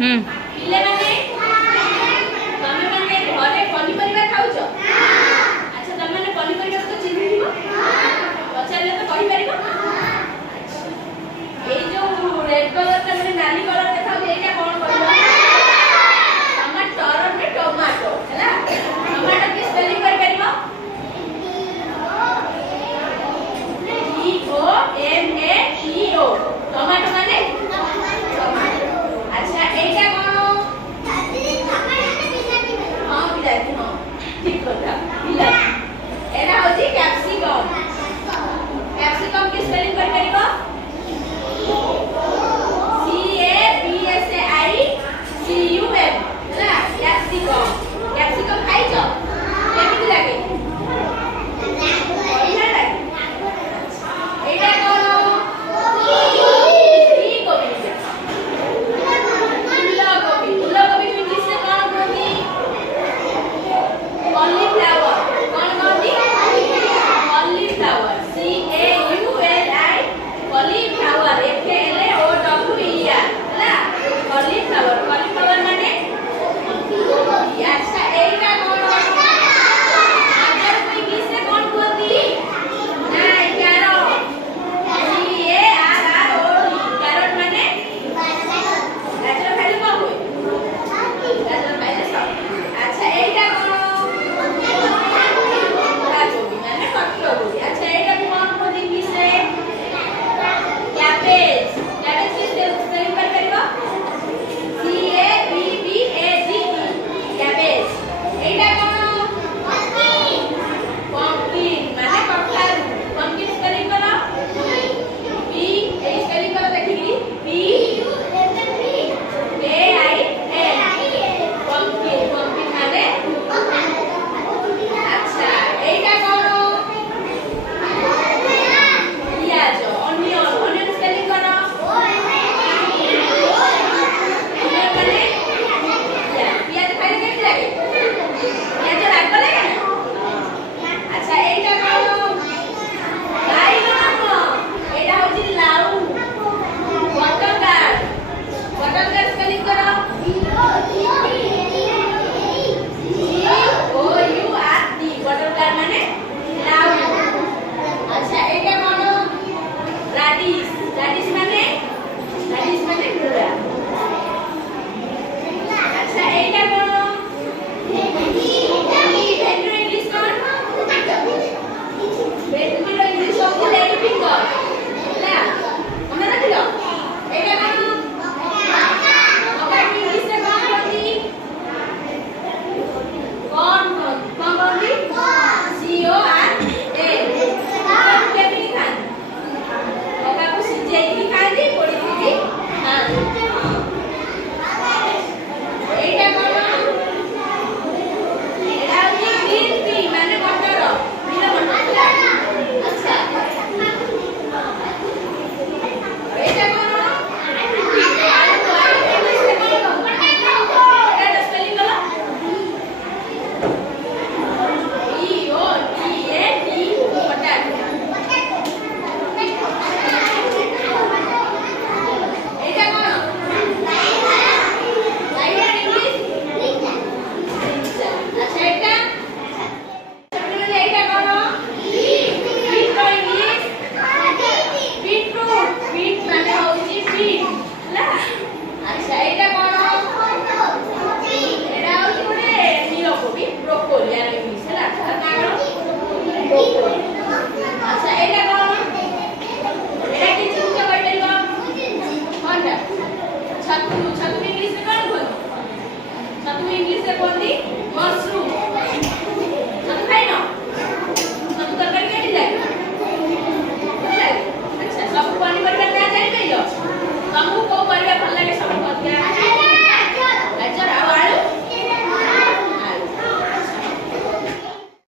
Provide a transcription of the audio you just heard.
ପିଲେ ମାନେ ତମେ ମାନେ ଘରେ ପନିପରିବା ଖାଉଛ? ଆଚ୍ଛା ତମେ ମାନେ ପନିପରିବା ତ ଚିହ୍ନିଥିବ? ପଚାରିଲେ ତ କହିପାରିବ? ଏଇ ଯୋଉ ରେଡ୍ କଲରଟା ମାନେ ନାଲି କଲର ଦେଖାଉଛି ଏଇଟା କଣ କହିବ? ଟମାଟର ମାନେ ଟମାଟୋ ହେଲା। ଟମାଟୋ କି ସ୍ପେଲିଂ କରିପାରିବ? TOMATO ଟମାଟୋ ମାନେ ଟମାଟो। अच्छा एटा कोन? हां बिलाती हां ठीक কথা बिलाती। एटा होची कैप्सिकम। कैप्सिकम की स्पेलिंग कर परिबो? CAPSICUM ହେଲା कैप्सिकम। कैप्सिकम खाइছো? केमिति लागे? बढ़िया लागे। एटा कोन? छतु इंग्लिश में कौन बोलती? छतु इंग्लिश में बोलती मशरूम।